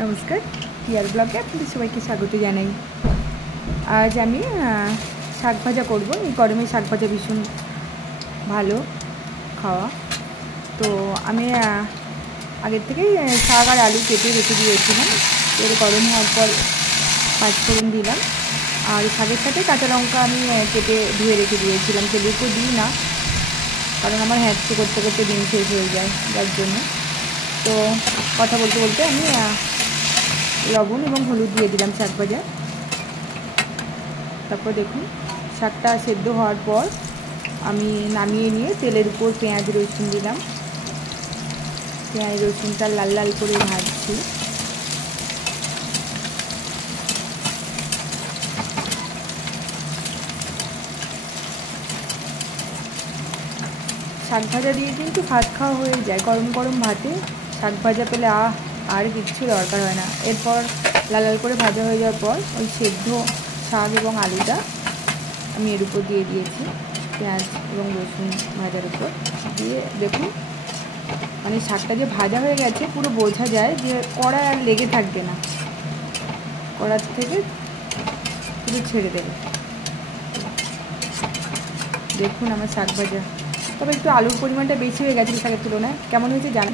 নমস্কার, টিয়ার ব্লগে আপনাদের সবাইকে স্বাগত জানাই। আজ আমি শাক ভাজা করব। এই গরমে শাক ভাজা ভীষণ ভালো খাওয়া। তো আমি আগের থেকেই শাক আর আলু কেটে রেখে দিয়েছিলাম। এর গরম হওয়ার পর পাঁচফোড়ন দিলাম, আর শাকের সাথে কাঁচা লঙ্কা আমি কেটে ধুয়ে রেখে দিয়েছিলাম। তেলেও দিই না, কারণ আমার হ্যাঁচকে করতে করতে দিন শেষ হয়ে যায়, যার জন্য। তো কথা বলতে বলতে আমি লবণ এবং হলুদ দিয়ে দিলাম শাক ভাজা। তারপর দেখুন, শাকটা সেদ্ধ হওয়ার পর আমি নামিয়ে নিয়ে তেলের উপর পেঁয়াজ রসুন দিলাম। পেঁয়াজ রসুনটা লাল লাল করে ভাজছি। শাক ভাজা দিয়ে কিন্তু ভাত খাওয়া হয়ে যায়। গরম গরম ভাতে শাক ভাজা পেলে আর কিচ্ছু দরকার হয় না। এরপর লাল লাল করে ভাজা হয়ে যাওয়ার পর ওই সেদ্ধ শাক এবং আলুটা আমি এর উপর দিয়ে দিয়েছি, পেঁয়াজ এবং রসুন ভাজার উপর দিয়ে। দেখুন, মানে শাকটা যে ভাজা হয়ে গেছে পুরো বোঝা যায় যে কড়ায় আর লেগে থাকবে না, কড়ার থেকে পুরো ছেড়ে দেবে। দেখুন আমার শাক ভাজা, তবে একটু আলুর পরিমাণটা বেশি হয়ে গেছে শাকের তুলনায়। কেমন হয়েছে জানা